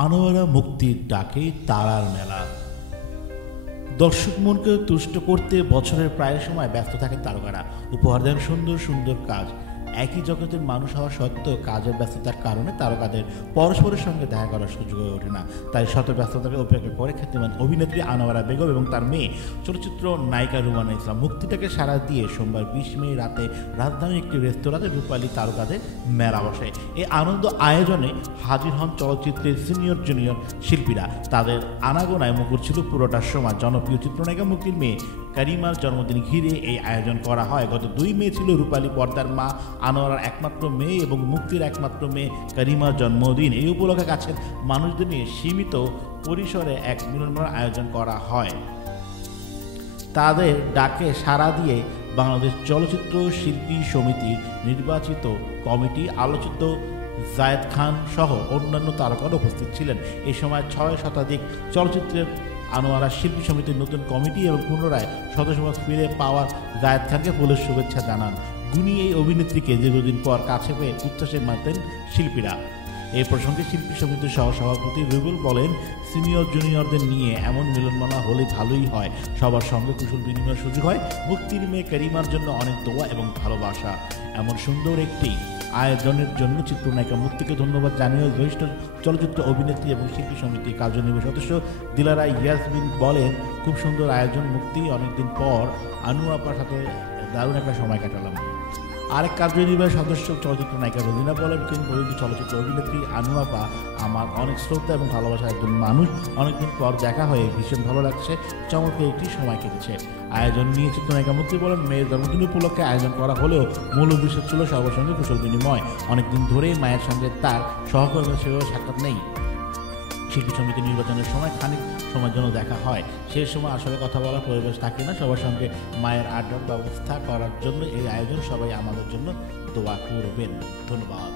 আনোয়ারা মুক্তির ডাকে তারার মেলা। দর্শক মনকে তুষ্ট করতে বছরের প্রায় সময় ব্যস্ত থাকে তারকারা, উপহার দেন সুন্দর সুন্দর কাজ। একই জগতের মানুষ হওয়া সত্ত্বেও কাজের ব্যস্ততার কারণে তারকাদের পরস্পরের সঙ্গে দেখা করার সুযোগ হয়ে ওঠে না। তাই শত ব্যস্ততাকে উপেক্ষা করে খ্যাতিমান অভিনেত্রী আনোয়ারা বেগম এবং তার মেয়ে চলচ্চিত্র নায়িকা রুমানা ইসলাম মুক্তিটাকে সাড়া দিয়ে সোমবার 20 মে রাতে রাজধানীর একটি রেস্তোরাঁতে রূপালী তারকাদের মেলা বসে। এই আনন্দ আয়োজনে হাজির হন চলচ্চিত্রের সিনিয়র জুনিয়র শিল্পীরা। তাদের আনাগোনায় মুখর ছিল পুরোটা সময়। জনপ্রিয় চিত্রনায়িকা মুক্তির মেয়ে কারিমার জন্মদিন ঘিরে এই আয়োজন করা হয়। গত 2 মে ছিল রূপালী পর্দার মা আনোয়ারার একমাত্র মেয়ে এবং মুক্তির একমাত্র মেয়ে কারিমার জন্মদিন। এই উপলক্ষে কাছের মানুষদের নিয়ে সীমিত পরিসরে এক মিলনমেলার আয়োজন করা হয়। তাদের ডাকে সাড়া দিয়ে বাংলাদেশ চলচ্চিত্র শিল্পী সমিতির নির্বাচিত কমিটি আলোচিত জায়েদ খান সহ অন্যান্য তারকারা উপস্থিত ছিলেন। এই সময় 6 শতাধিক চলচ্চিত্রের আনোয়ারা শিল্পী সমিতির নতুন কমিটি এবং পুনরায় সদস্যপদ ফিরে পাওয়ার জায়েদ খানকে ফুলের শুভেচ্ছা জানান। গুণী এই অভিনেত্রীকে দীর্ঘদিন পর কাছে পেয়ে উচ্ছ্বাসে মাতেন শিল্পীরা। এই প্রসঙ্গে শিল্পী সমিতির সহসভাপতি রুবেল বলেন, সিনিয়র জুনিয়রদের নিয়ে এমন মিলনমেলা হলে ভালোই হয়, সবার সঙ্গে কুশল বিনিময়ের সুযোগ হয়। মুক্তির মেয়ে কারিমার জন্য অনেক দোয়া এবং ভালোবাসা। এমন সুন্দর একটি আয়োজনের জন্য চিত্রনায়িকা মুক্তিকে ধন্যবাদ জানিয়ে জ্যেষ্ঠ চলচ্চিত্র অভিনেত্রী এবং শিল্পী সমিতির কার্যনির্বাহী সদস্য দিলারা ইয়াসমিন বলেন, খুব সুন্দর আয়োজন মুক্তি, অনেকদিন পর আনু আপার সাথে দারুণ একটা সময় কাটালাম। আরেক কার্যনির্বাহী সদস্য চলচ্চিত্র নায়িকা রোজিনা বলেন, কিন্তু চলচ্চিত্র অভিনেত্রী আনু আপা আমার অনেক শ্রদ্ধা এবং ভালোবাসার একজন মানুষ। অনেকদিন পর দেখা হয়ে ভীষণ ভালো লাগছে, চমৎকার একটি সময় কেটেছে। আয়োজন নিয়ে চিত্রনায়িকা মুক্তি বলেন, মেয়ের জন্মদিন উপলক্ষে আয়োজন করা হলেও মূল উদ্দেশ্য ছিল সবার সঙ্গে কুশল বিনিময়। অনেকদিন ধরেই মায়ের সঙ্গে তার সহকর্মীর সেভাবে সাক্ষাৎ নেই। শিল্পী সমিতি নির্বাচনের সময় খানিক সময়ের জন্য দেখা হয়, সেই সময় আসলে কথা বলার পরিবেশ থাকে না। সবার সঙ্গে মায়ের আড্ডার ব্যবস্থা করার জন্য এই আয়োজন। সবাই আমাদের জন্য দোয়া করবেন। ধন্যবাদ।